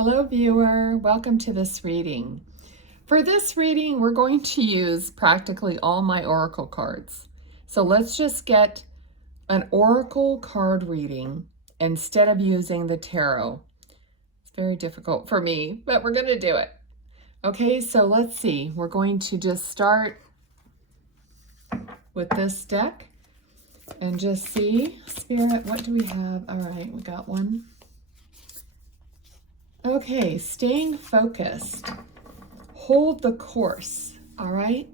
Hello viewer, welcome to this reading. For this reading, we're going to use practically all my oracle cards. So let's just get an oracle card reading instead of using the tarot. It's very difficult for me, but we're going to do it. Okay, so let's see. We're going to just start with this deck and just see. Spirit, what do we have? All right, we got one. Okay, staying focused. Hold the course, all right?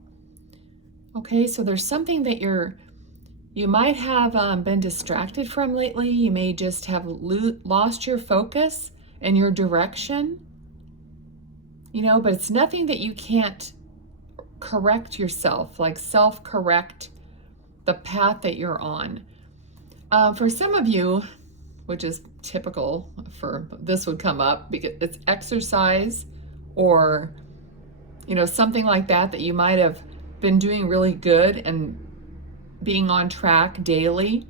Okay, so there's something that you might have been distracted from lately. You may just have lost your focus and your direction, but it's nothing that you can't correct yourself, like self-correct the path that you're on. For some of you, which is typical for this would come up because it's exercise or something like that you might have been doing really good and being on track daily.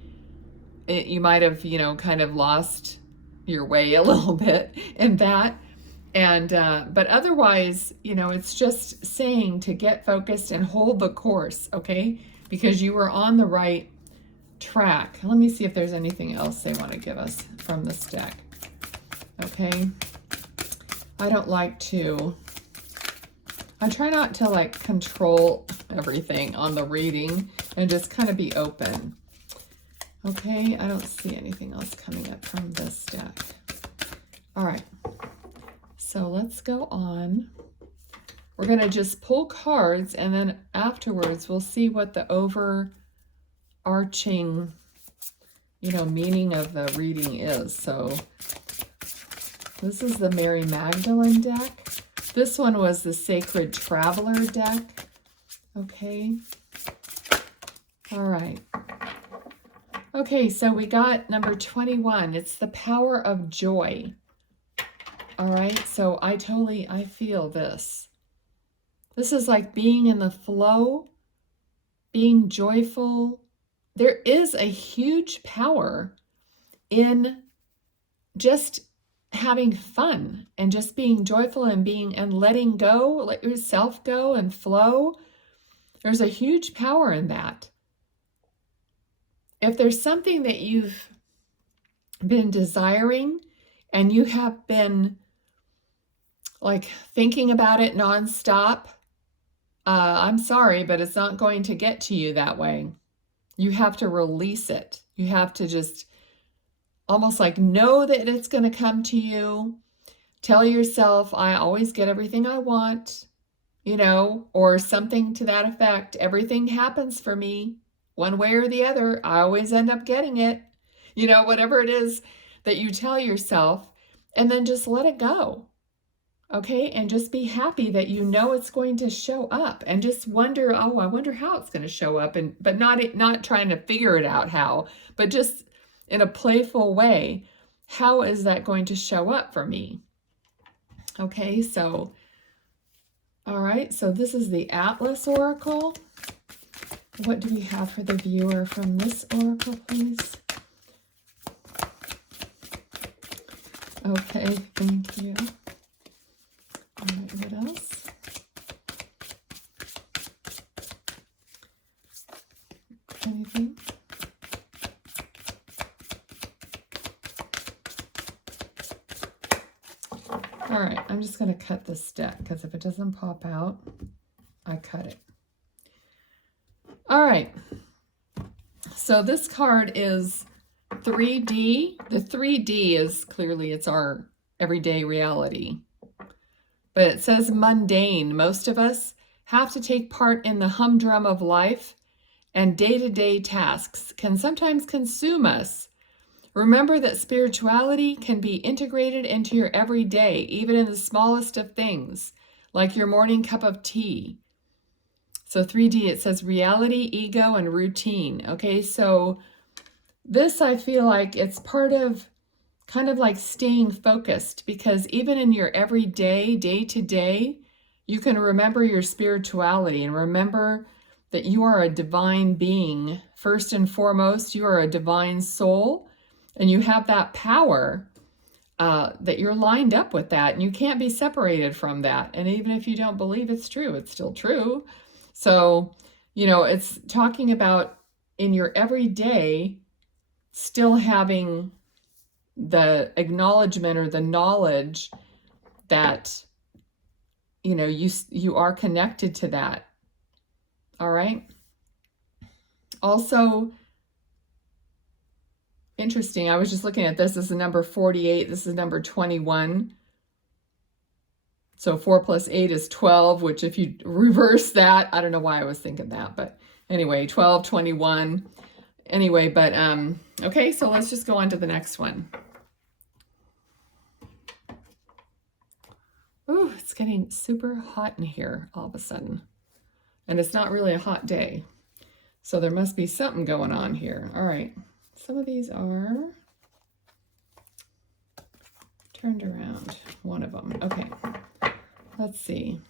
You might have kind of lost your way a little bit in that, and but otherwise it's just saying to get focused and hold the course, okay, because you were on the right track. Let me see if there's anything else they want to give us from this deck. Okay, I try not to control everything on the reading and just kind of be open. Okay, I don't see anything else coming up from this deck. All right, so let's go on. We're going to just pull cards, and then afterwards we'll see what the overarching meaning of the reading is. So this is the Mary Magdalene deck. This one was the Sacred Traveler deck. Okay. All right. Okay, so we got number 21. It's the power of joy. All right, so I feel this. This is like being in the flow, being joyful. There is a huge power in just having fun and just being joyful and letting go, let yourself go and flow. There's a huge power in that. If there's something that you've been desiring and you have been thinking about it nonstop, I'm sorry, but it's not going to get to you that way. You have to release it. You have to just almost know that it's going to come to you. Tell yourself, I always get everything I want, or something to that effect. Everything happens for me one way or the other. I always end up getting it. Whatever it is that you tell yourself, and then just let it go. Okay, and just be happy that it's going to show up, and just wonder, oh, I wonder how it's going to show up, but not trying to figure it out how, but just in a playful way, how is that going to show up for me? Okay, so all right, so this is the Atlas Oracle. What do we have for the viewer from this oracle, please? Okay, thank you. All right, what else? Anything? All right, I'm just going to cut this deck because if it doesn't pop out, I cut it. All right, so this card is 3D. The 3D is clearly, it's our everyday reality. But it says mundane. Most of us have to take part in the humdrum of life, and day-to-day tasks can sometimes consume us. Remember that spirituality can be integrated into your everyday, even in the smallest of things, like your morning cup of tea. So 3D, it says reality, ego, and routine. Okay, so this, I feel like it's part of kind of like staying focused, because even in your everyday, day-to-day, you can remember your spirituality and remember that you are a divine being. First and foremost, you are a divine soul, and you have that power that you're lined up with that, and you can't be separated from that. And even if you don't believe it's true, it's still true. So, it's talking about in your everyday still having the acknowledgement or the knowledge that, you are connected to that. All right. Also, interesting, I was just looking at this. This is number 48. This is number 21. So 4 plus 8 is 12, which if you reverse that, I don't know why I was thinking that, but anyway, 12, 21. Anyway, but okay, so let's just go on to the next one. Ooh, it's getting super hot in here all of a sudden. And it's not really a hot day. So there must be something going on here. All right. Some of these are turned around. One of them. Okay. Let's see.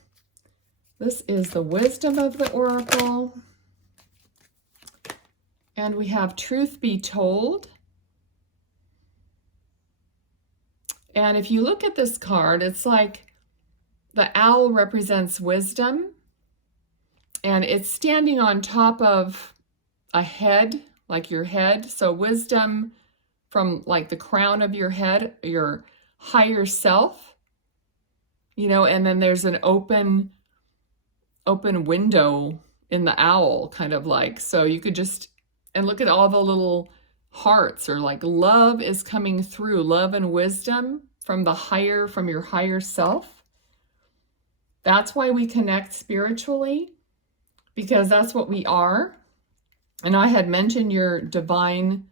This is the wisdom of the oracle. And we have truth be told. And if you look at this card, it's like the owl represents wisdom. And it's standing on top of a head, like your head. So wisdom from like the crown of your head, your higher self, and then there's an open window in the owl, kind of like, so you could just, and look at all the little hearts, or like love is coming through, love and wisdom from your higher self. That's why we connect spiritually, because that's what we are. And I had mentioned your divine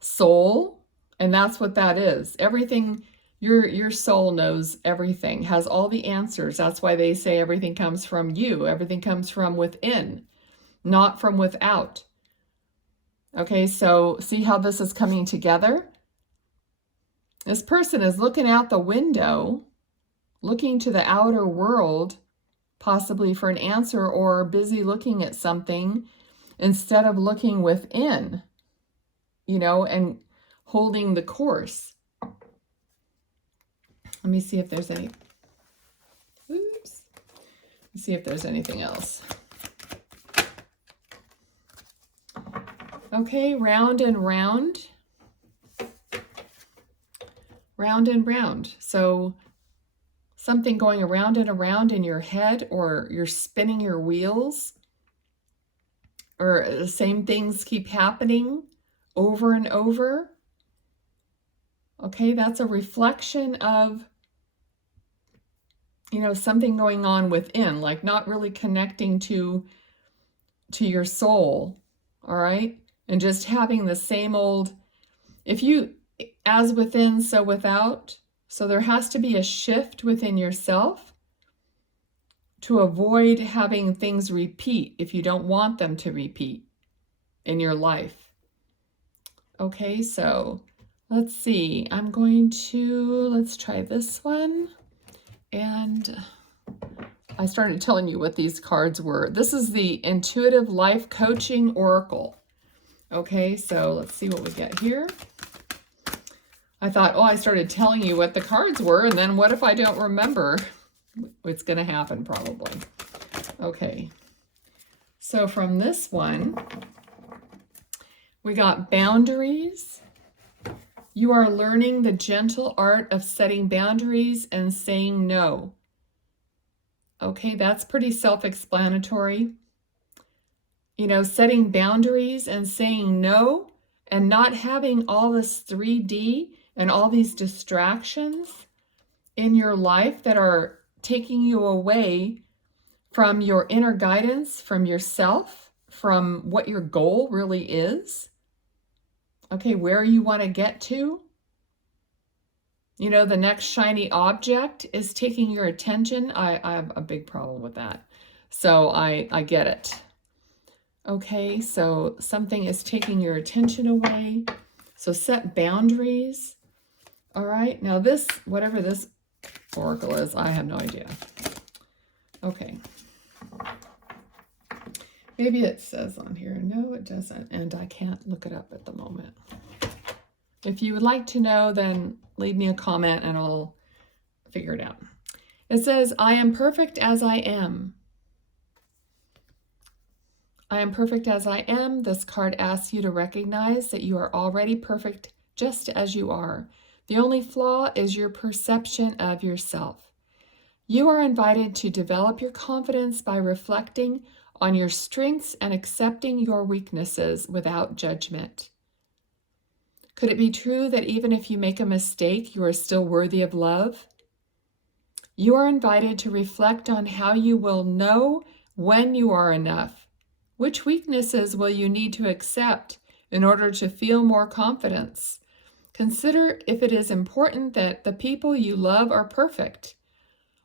soul, and that's what that is. Everything, your soul knows everything, has all the answers. That's why they say everything comes from you. Everything comes from within, not from without. Okay, so see how this is coming together? This person is looking out the window, looking to the outer world, possibly for an answer, or busy looking at something instead of looking within, and holding the course. Let me see if there's any, Let's see if there's anything else. Okay, round and round. Round and round. So something going around and around in your head, or you're spinning your wheels, or the same things keep happening over and over. Okay, that's a reflection of, something going on within, like not really connecting to your soul, all right? And just having the same old, as within, so without. So there has to be a shift within yourself to avoid having things repeat if you don't want them to repeat in your life. Okay, so let's see. Let's try this one. And I started telling you what these cards were. This is the Intuitive Life Coaching Oracle. Okay, so let's see what we get here. I thought, I started telling you what the cards were, and then what if I don't remember? It's going to happen probably. Okay, so from this one, we got boundaries. You are learning the gentle art of setting boundaries and saying no. Okay, that's pretty self-explanatory. Setting boundaries and saying no, and not having all this 3D and all these distractions in your life that are taking you away from your inner guidance, from yourself, from what your goal really is. Okay, where you want to get to. The next shiny object is taking your attention. I have a big problem with that. So I get it. Okay, so something is taking your attention away. So set boundaries. All right, now this, whatever this oracle is, I have no idea. Okay. Maybe it says on here. No, it doesn't. And I can't look it up at the moment. If you would like to know, then leave me a comment and I'll figure it out. It says, I am perfect as I am. I am perfect as I am. This card asks you to recognize that you are already perfect just as you are. The only flaw is your perception of yourself. You are invited to develop your confidence by reflecting on your strengths and accepting your weaknesses without judgment. Could it be true that even if you make a mistake, you are still worthy of love? You are invited to reflect on how you will know when you are enough. Which weaknesses will you need to accept in order to feel more confidence? Consider if it is important that the people you love are perfect,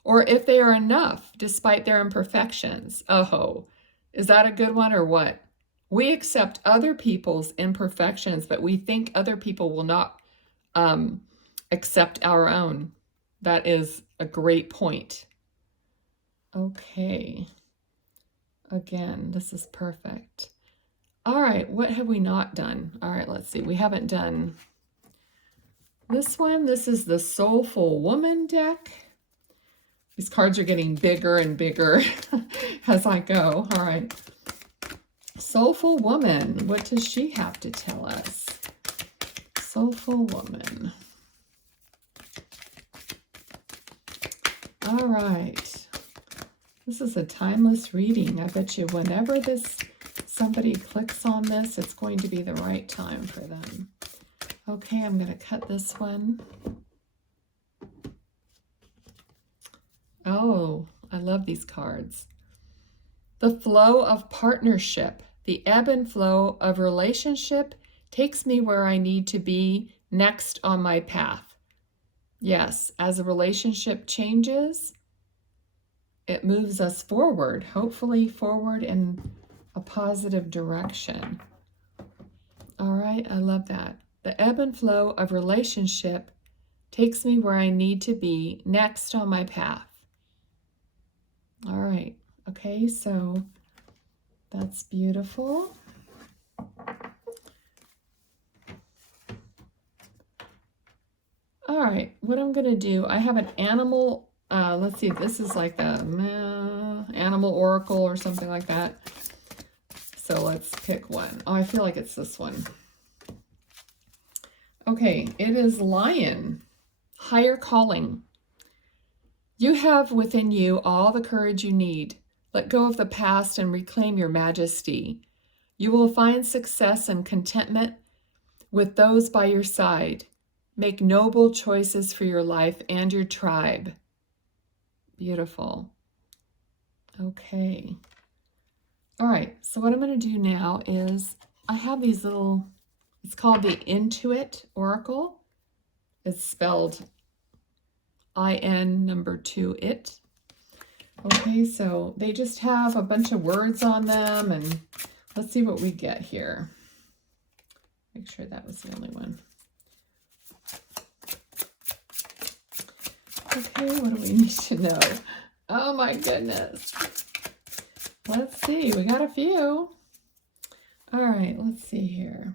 or if they are enough despite their imperfections. Oh, is that a good one or what? We accept other people's imperfections, but we think other people will not accept our own. That is a great point. Okay. Again, this is perfect. All right, what have we not done? All right, let's see. We haven't done this one. This is the Soulful Woman deck. These cards are getting bigger and bigger as I go. All right. Soulful Woman, what does she have to tell us? Soulful Woman. All right. This is a timeless reading. I bet you whenever somebody clicks on this, it's going to be the right time for them. Okay, I'm going to cut this one. Oh, I love these cards. The flow of partnership, the ebb and flow of relationship takes me where I need to be next on my path. Yes, as a relationship changes, it moves us forward, hopefully forward in a positive direction. All right, I love that. The ebb and flow of relationship takes me where I need to be next on my path. All right, okay, so that's beautiful. All right, what I'm going to do, I have an animal, let's see, this is like a animal oracle or something like that. So let's pick one. Oh, I feel like it's this one. Okay, it is Lion, higher calling. You have within you all the courage you need. Let go of the past and reclaim your majesty. You will find success and contentment with those by your side. Make noble choices for your life and your tribe. Beautiful. Okay. All right, so what I'm going to do now is I have these little, it's called the Intuit Oracle. It's spelled IN number 2 it. Okay, so they just have a bunch of words on them, and let's see what we get here. Make sure that was the only one. Okay, what do we need to know? Oh my goodness. Let's see, we got a few. All right, let's see here.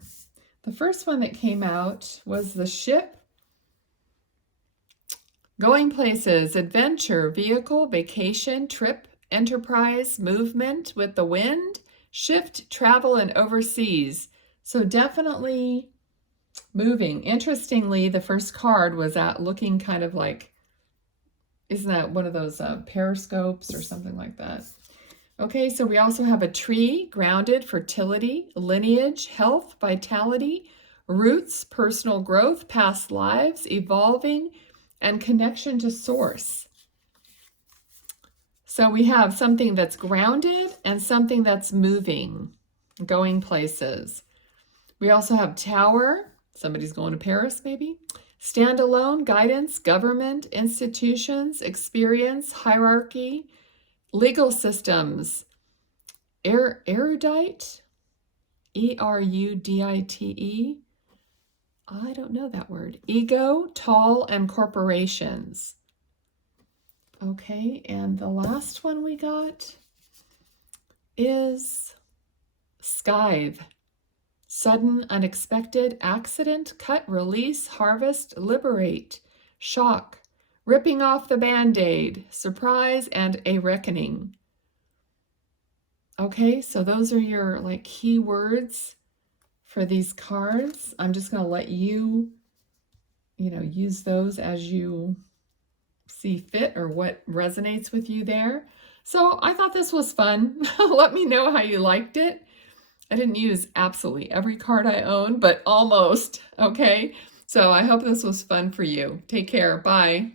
The first one that came out was the ship. Going places, adventure, vehicle, vacation, trip, enterprise, movement with the wind, shift, travel, and overseas. So definitely moving. Interestingly, the first card was looking kind of like, isn't that one of those periscopes or something like that? Okay, so we also have a tree, grounded, fertility, lineage, health, vitality, roots, personal growth, past lives, evolving, and connection to source. So we have something that's grounded and something that's moving, going places. We also have tower, somebody's going to Paris maybe. Standalone, guidance, government, institutions, experience, hierarchy, legal systems, erudite, E-R-U-D-I-T-E. I don't know that word. Ego, tall, and corporations. Okay, and the last one we got is scythe. sudden, unexpected, accident, cut, release, harvest, liberate, shock, ripping off the Band-Aid, surprise, and a reckoning. Okay, so those are your like key words for these cards. I'm just going to let you, use those as you see fit or what resonates with you there. So I thought this was fun. Let me know how you liked it. I didn't use absolutely every card I own, but almost, okay? So I hope this was fun for you. Take care. Bye.